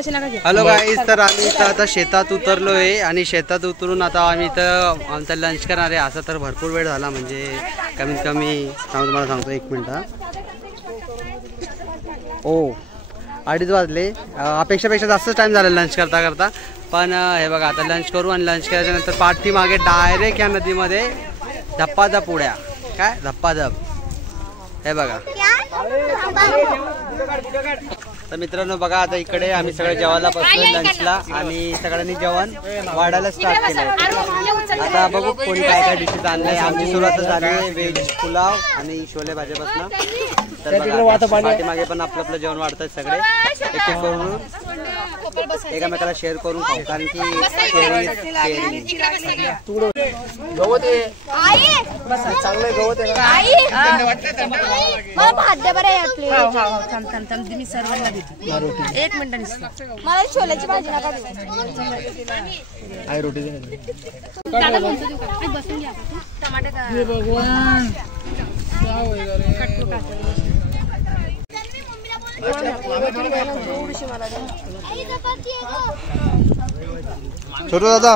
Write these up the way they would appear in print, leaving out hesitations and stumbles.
Hello guys, तर आम्ही इथं आता शेतात उतरलोय आणि शेतात उतरून आता आम्ही इथं आमचा लंच करणार आहे. असं तर भरपूर वेळ झाला, म्हणजे कमीत कमी तुम्हाला सांगतो 1 मिनिट. ओ 2:30 वाजले. अपेक्षापेक्षा जास्तच टाइम झाला लंच करता करता. पण हे बघा, आता लंच करू आणि लंच केल्याच्यानंतर पाठीमागे डायरेक्ट या नदीमध्ये धप्पाधप उड्या. काय धप्पाधप, हे बघा. तर मित्रांनो बघा, आता इकडे आम्ही सगळे जेवायला बसलो लंचला आणि सगळ्यांनी जेवण वाढायला स्टार्ट केलं. आता बघू कोणी काय काय डिशेस आणले. आमची सुरुवात झाली व्हेज पुलाव आणि छोले भाजीपासून. तर पाठीमागे पण आपलं आपलं जेवण वाढतात सगळे. एक एक करून एकामेकाला शेअर करून खाऊ, कारण की गवत आहे चांगलं गवत आहे. मी सर्वांना देतो 1 मिनिट. मला छोल्याची भाजी नका देऊ. आई रोटी दे. हे भगवान छोटू दादा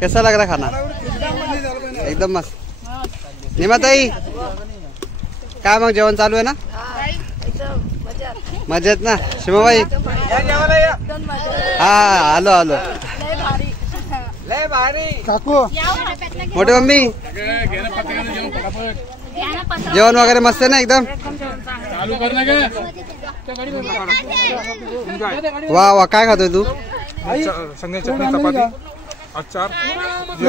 कैसा लग रहा खाना? एकदम मस्त. निमाताई काय मग जेवण चालू आहे ना? मजेत ना शिमाबाई? हा आलो आलो. काकू मोठे मम्मी जेवण वगैरे मस्त आहे ना एकदम? वा वा, काय खातोय तू?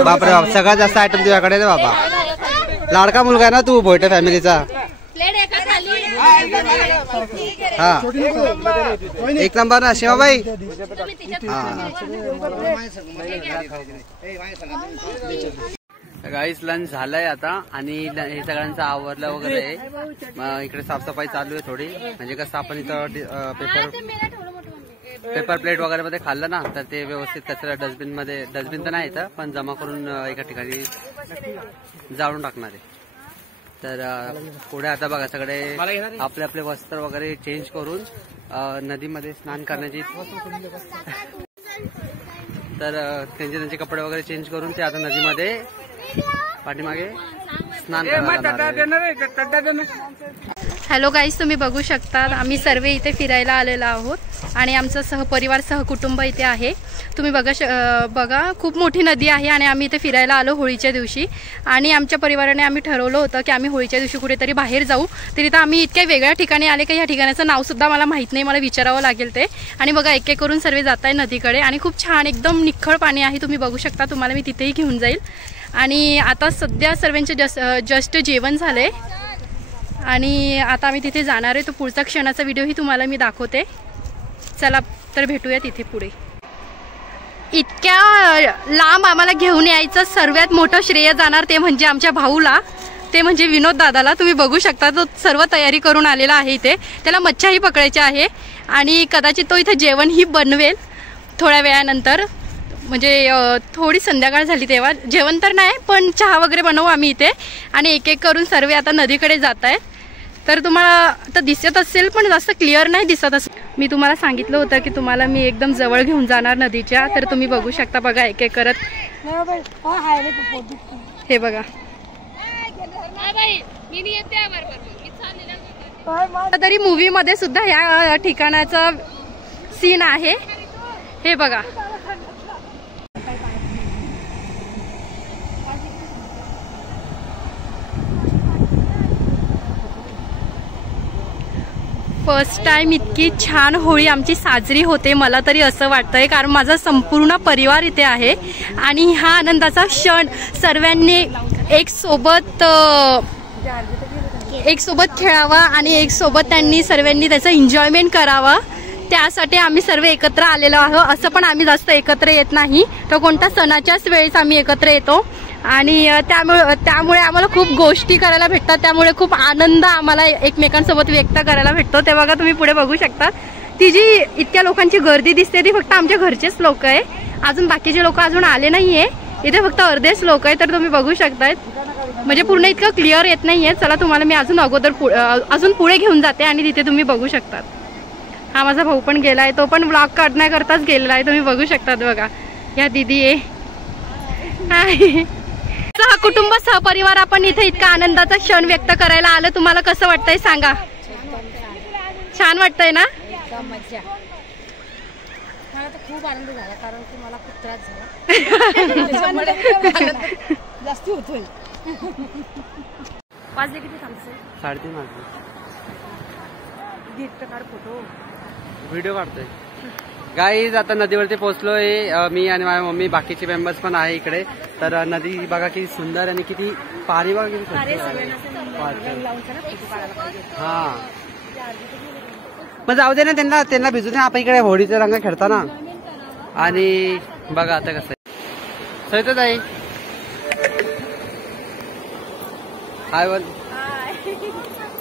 बापरे बाप, सगळ्यात जास्त आयटम तुझ्याकडे रे बाबा. लाडका मुलगा आहे ना तू भोयटे फॅमिलीचा. हा 1 नंबर ना शिवाबाई. गाईस लंच झालंय आता आणि हे सगळ्यांचं आवरलं वगैरे आहे. इकडे साफसफाई चालू आहे थोडी, म्हणजे कसं आपण इथं पेपर प्लेट वगैरे मध्ये खाल्लं ना, तर ते व्यवस्थित कचरा डस्टबिन तर नाही इथं, पण जमा करून एका ठिकाणी जाळून टाकणार आहे. तर पुढे आता बघा सगळे आपले आपले वस्त्र वगैरे चेंज करून नदीमध्ये स्नान करण्याची, तर त्यांचे कपडे वगैरे चेंज करून ते आता नदीमध्ये पाठीमागे स्नान करणार. हॅलो गाईज, तुम्ही बघू शकता आम्ही सर्व इथे फिरायला आलेलो आहोत आणि आमचं सहपरिवार सहकुटुंब इथे आहे. तुम्ही बघा खूप मोठी नदी आहे आणि आम्ही इथे फिरायला आलो होळीच्या दिवशी. आणि आमच्या परिवाराने आम्ही ठरवलं होतं की आम्ही होळीच्या दिवशी कुठेतरी बाहेर जाऊ. तरी तर आम्ही इतक्या वेगळ्या ठिकाणी आले की ह्या ठिकाणाचं नावसुद्धा मला माहीत नाही, मला विचारावं लागेल ते. आणि बघा एक एक करून सर्व जात आहे नदीकडे आणि खूप छान एकदम निखळ पाणी आहे. तुम्ही बघू शकता, तुम्हाला मी तिथेही घेऊन जाईल. आणि आता सध्या सर्वांचे जस्ट जेवण झाले आणि आता आम्ही तिथे जाणार आहे. तो पुढचा क्षणाचा व्हिडिओही तुम्हाला मी दाखवते. चला तर भेटूया तिथे पुढे. इतक्या लांब आम्हाला घेऊन यायचं सर्वात मोठं श्रेय जाणार ते म्हणजे आमच्या भाऊला, ते म्हणजे विनोद दादाला. तुम्ही बघू शकता तो सर्व तयारी करून आलेला आहे इथे. त्याला मच्छाही पकडायची आहे आणि कदाचित तो इथे जेवणही बनवेल थोड्या वेळानंतर. म्हणजे थोडी संध्याकाळ झाली तेव्हा जेवण तर नाही, पण चहा वगैरे बनवू आम्ही इथे. आणि एक एक करून सर्व आता नदीकडे जात आहेत. तर तुम्हाला आता दिसत असेल पण जास्त क्लिअर नाही दिसत असेल. मी तुम्हाला सांगितलं होतं की तुम्हाला मी एकदम जवळ घेऊन जाणार नदीच्या. तर तुम्ही बघू शकता बघा एक एक करत. हे बघा तरी मूवी मध्ये सुद्धा ह्या ठिकाणाचा सीन आहे. हे बघा फर्स्ट टाइम इतकी छान होळी आमची साजरी होते, मला तरी असं वाटतंय, कारण माझा संपूर्ण परिवार इथे आहे. आणि हा आनंदाचा क्षण सर्वांनी एक सोबत खेळावा आणि एक सोबत त्यांनी सर्वांनी त्याचं एन्जॉयमेंट करावा. त्यासाठी आम्ही सर्व एकत्र आलेलो आहोत. असं पण आम्ही जास्त एकत्र येत नाही, तर कोणत्या सणाच्याच वेळेस आम्ही एकत्र येतो. आणि त्यामुळे आम्हाला खूप गोष्टी करायला भेटतात. त्यामुळे खूप आनंद आम्हाला एकमेकांसोबत व्यक्त करायला भेटतो. ते बघा तुम्ही पुढे बघू शकता, ती जी इतक्या लोकांची गर्दी दिसते ती फक्त आमच्या घरचेच लोक आहे. अजून बाकीचे लोक अजून आले नाहीये. इथे फक्त अर्धेच लोक आहे. तर तुम्ही बघू शकताय म्हणजे पूर्ण इतकं क्लिअर येत नाहीये. चला तुम्हाला मी अजून अजून पुढे घेऊन जाते आणि तिथे तुम्ही बघू शकतात. हा माझा भाऊ पण गेलाय, तो पण व्लॉग काढण्याकरताच गेलेला आहे. तुम्ही बघू शकतात बघा, या दीदी आहे. हा कुटुंब सहपरिवार आपण इथे इतका आनंदाचा क्षण व्यक्त करायला आलं. तुम्हाला कसं वाटतंय सांगा? छान वाटतंय ना? मजा. मला तर खूप आनंद झाला, कारण की मला खूप त्रास झाला. जास्ती होतोय. वाजले किती सांगते? 3:30 वाजले. फोटो व्हिडिओ काढतोय. गाईज आता नदीवरती पोहोचलोय मी आणि माझ्या मम्मी, बाकीचे मेंबर्स पण आहे इकडे. तर नदी बघा किती सुंदर आणि किती पाणी बघा किती हा. मग जाऊ दे ना, त्यांना भिजू दे. आपण इकडे होळीचे रंग खेळताना. आणि बघा आता कसं सविता ताई, हाय बोल.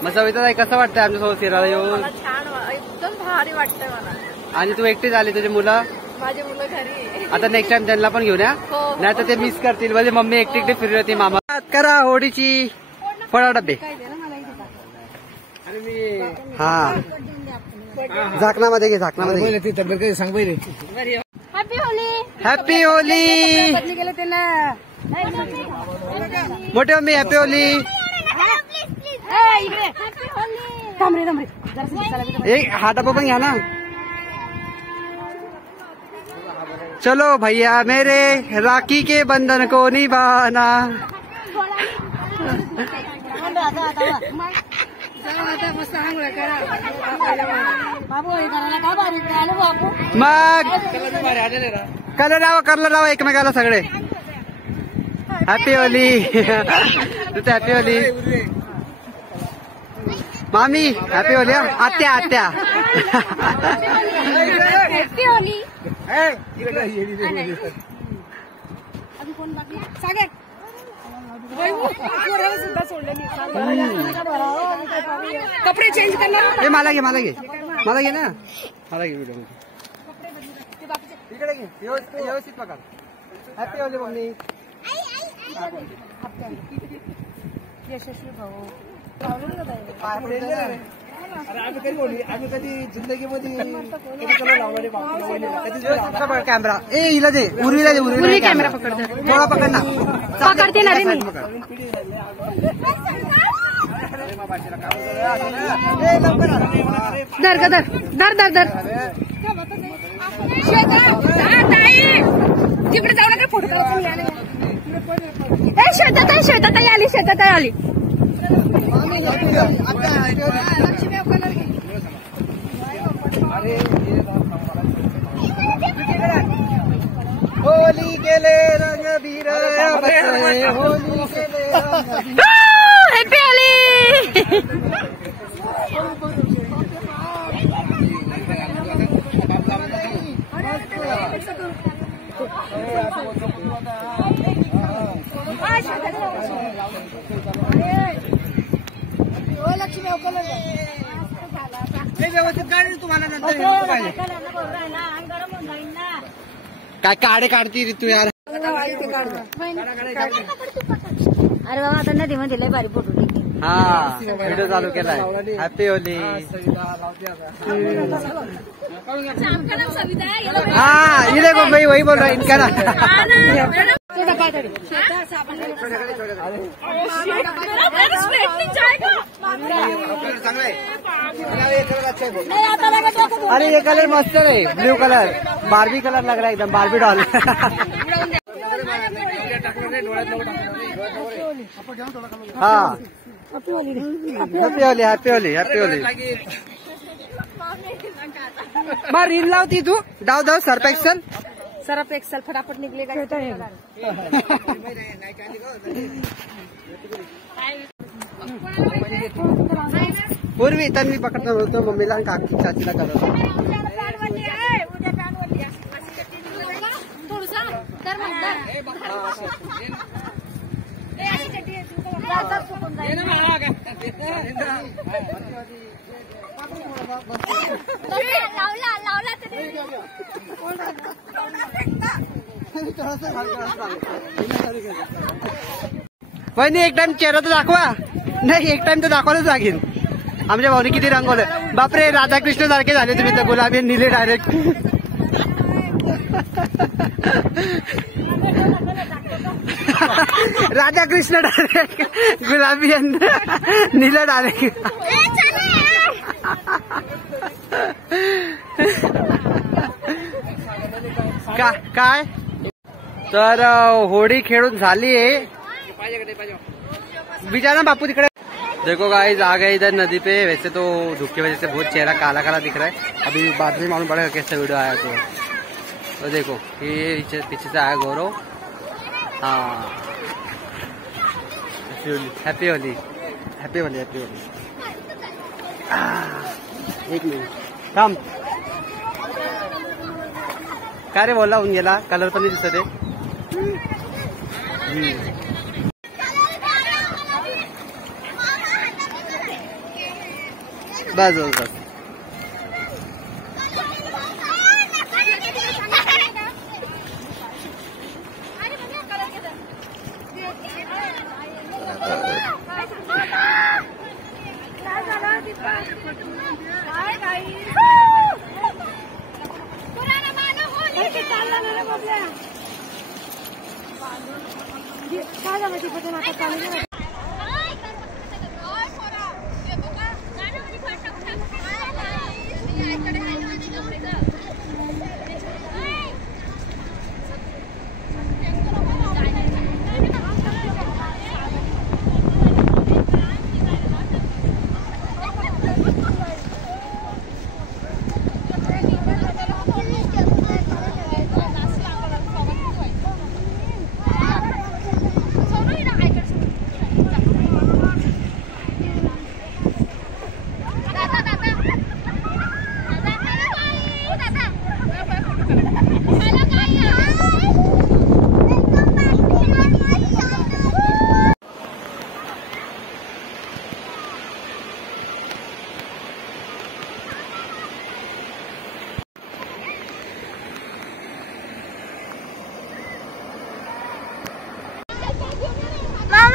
मग सविता ताई कसं वाटतंय आमच्यासोबत फिरायला येऊन? छान, एकदम भारी वाटतंय मला. आणि तू एकटीच आली, तुझी मुलं? माझे मुलं घरी. आता नेक्स्ट टाइम त्यांना पण घेऊन या, नाही तर ते मिस करतील. म्हणजे मम्मी एकटी फिरली होती. मामा करा होळीची फळा डबे. हा झाकणामध्ये घे, झाकणामध्ये सांग पहिले. Happy Holy. Happy Holy. मोठे मम्मी हॅपी होली. एक हा डबा पण घ्या ना. चलो भैया मेरे राखी के बंधन को निभाना. मग कलर लावा एकमेकाला सगळे. हॅपी होली. तू हॅपी होली. मामी हॅपी होली. आत्या आत्या हॅपी होली. कपडे चेंज करणार. मला घे ना, मला घे व्हिडिओ. इकडे घे, व्यवस्थित पकड. Happy Holy mummy. यशस्वी भाऊ. आम्ही कधी जिंदगीमध्ये कॅमेरा हिला दे, उर्वीला दे. उर्वी कॅमेरा पकडते, थोडा पकड ना. पकडते ना रे मी. धर धर धर धर धर. तिकडे जाऊ नका, फोटो शेतात आली. होली गेले रंग बीर. Happy Holy. व्यवस्थित काढ तुम्हाला नंतर काय काढे काढती रे तू यार. अरे बाबा, आता नदीमध्ये लय भारी फोटो निघते. हा व्हिडिओ चालू केलाय. Happy Holy. हाँ ये देखो भाई वही बोल रहा है इनका ना. अरे ये कलर मस्त है, ब्लू कलर. बार्बी कलर लग रहा है एकदम, बार्बी डॉल. हाँ happy Holy. Happy Holy. Happy Holy. मग रील लावती तू. दाव सर्फ एक्सेल. सरफ एक्सेल फटाफट निघलेगा. पूर्वी तन्वी पकडता होतो मम्मीला आणि काकी चाचीला करत. वहिनी एक टाइम चेहरा तर दाखवा. नाही एक टाइम तर दाखवायलाच लागेल. आमच्या भाऊनी किती रंगवलं. बापरे राधाकृष्ण सारखे झाले तुम्ही तर. गुलाबी निले डायरेक्ट. राधाकृष्ण डायरेक्ट गुलाबी निलं डायरेक्ट. काय तर होळी खेळून झाली है. बिचारा बापू तिकडे. देखो गाइस आ गए इधर नदी पे. वैसे तो धूप की वजह से बहुत चेहरा काला काला दिख रहा है. अभी बाद में मालूम पड़ेगा कैसा वीडियो आया तो देखो ये पीछे से आया गौरव. हाँ happy Holy happy Holy happy Holy. एक मिनिट थांब. काय रे बोलला होऊन गेला. कलर पण नाही दिसत आहे. बस बस बस.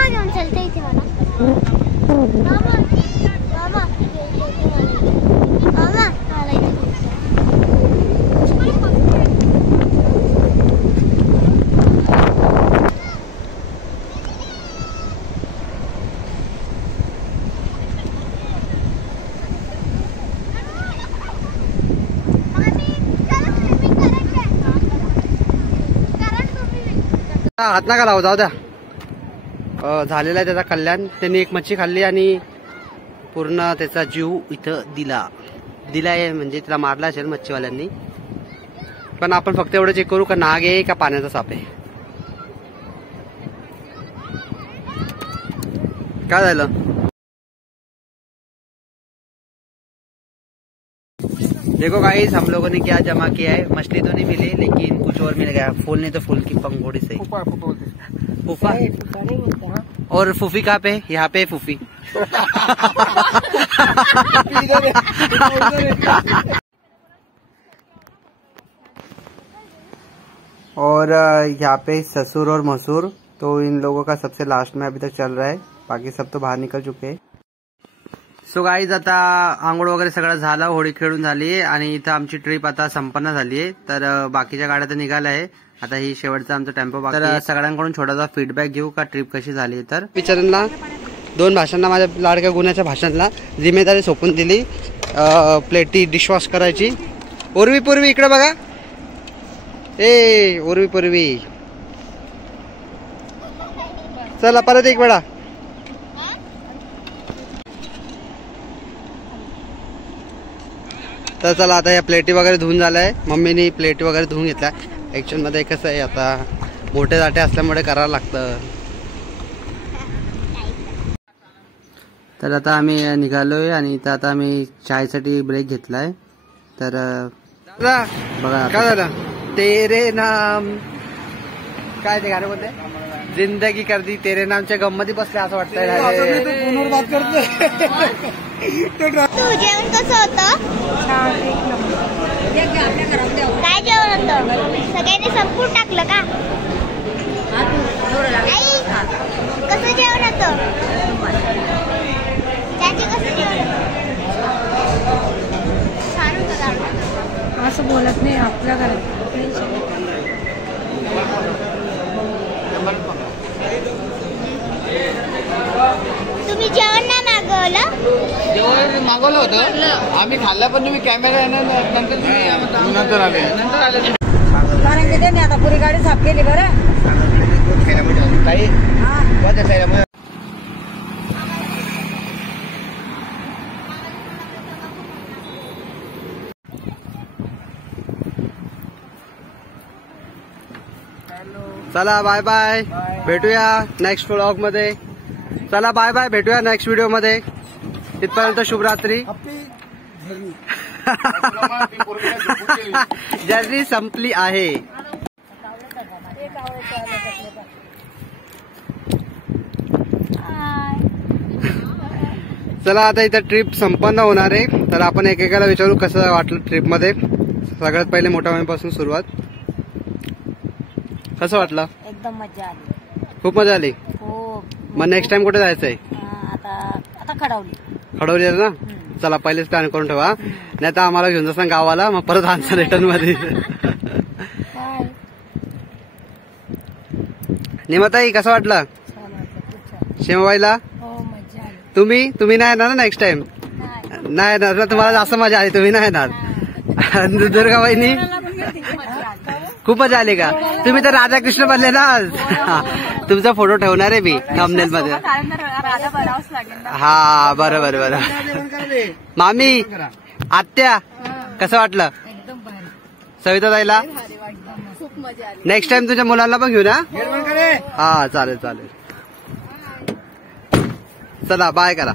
घेऊन चलते इथे मला. मामा मामा मामा मला इथे. हात नका लावू. जाऊ द्या. झालेला आहे त्याचा कल्याण. त्यांनी एक मच्छी खाल्ली आणि पूर्ण त्याचा जीव इथं दिलाय. म्हणजे तिला मारला असेल मच्छीवाल्यांनी. पण आपण फक्त एवढं चेक करू का नाग आहे का पाण्याचा साप आहे. काय झालं. देखो गाइस हम लोगों ने क्या जमा किया है. मछली तो नहीं मिली लेकिन कुछ और मिल गया. फूल नहीं तो फूल की पंखुड़ी से. फूफा और फूफी कहाँ पे. यहाँ पे फूफी. और यहाँ पे ससुर और मसूर. तो इन लोगों का सबसे लास्ट में अभी तक चल रहा है. बाकी सब तो बाहर निकल चुके हैं. सो गाईज आता आंघोळ वगैरे सगळं झालं. होळी खेळून झाली आणि इथं आमची ट्रिप आता संपन्न झाली आहे. तर बाकीच्या गाड्या तर निघाल्या आहे. आता ही शेवटचा आमचा टेम्पो बाकी. तर सगळ्यांकडून छोटासा फीडबॅक घेऊ का ट्रिप कशी झाली. तर विचारांना 2 भाषांना माझ्या लाडक्या गुन्ह्याच्या भाषांना जिम्मेदारी सोपून दिली. प्लेटी डिशवॉश करायची. पूर्वी इकडे बघा. ए पूर्वी चला परत एक वेळा. तर चला आता या प्लेटी वगैरे धुवून झालाय. मम्मीने प्लेटी वगैरे धुवून घेतल्या. ऍक्च्युअल मध्ये कसं आहे आता मोठे जाटे असल्यामुळे करावं लागतं. तर आता आम्ही निघालोय आणि इथं आता आम्ही चायसाठी ब्रेक घेतलाय. तर बघा काय झालं. तेरे नाम काय ते गाणं बोलते. जिंदगी कर दी तेरे नामच्या गममध्ये बसले असं वाटतंय. जेवण कसं होतं. काय जेवण होतं. सगळ्यांनी संपून टाकलं का. कसं जेवण होतं? त्याची कसं जेवण होतं? छान होतं दादा. असं बोलत नाही आपल्या घरात. तुम्ही जेवण नाही मागवलं? जेवण मागवलं होतं आम्ही, खाल्लं पण तुम्ही कॅमेरा नंतर आले. कारण की त्यांनी आता पुरी गाडी साफ केली बरं. चला बाय बाय, भेटूया नेक्स्ट व्लॉग मध्ये. चला बाय बाय, भेटूया नेक्स्ट व्हिडिओ मध्ये. तिथपर्यंत शुभरात्री. जर्नी संपली आहे. चला आता इथं ट्रिप संपन्न होणार आहे, तर आपण एकेकाला विचारू कसं वाटलं ट्रिप मध्ये. सगळ्यात पहिले मोठ्या पासून सुरुवात. कसं वाटलं? एकदम मजा आली. खूप मजा आली. हो. मग नेक्स्ट टाइम कुठे जायचंय? आता खडवली ना. चला पहिलेच प्लॅन करून ठेवा, नाही तर आम्हाला घेऊन जासान गावाला, मग परत आन्सर रिटर्न मध्ये. निमाताई कसं वाटलं शेमाबाईला? तुम्ही नाही येणार ना नेक्स्ट टाइम? नाही येणार ना, तुम्हाला जास्त मजा आली, तुम्ही नाही येणार. दुर्गाबाईनी खूप मजा आली का? तुम्ही तर राधाकृष्ण बनले ना आज. तुमचा फोटो ठेवणार आहे मी थंबनेल मध्ये. हा बरं. मामी, आत्या कसं वाटलं? सविता ताईला? नेक्स्ट टाइम तुझ्या मुलांना पण घेऊ ना? हा चालेल. चला बाय करा.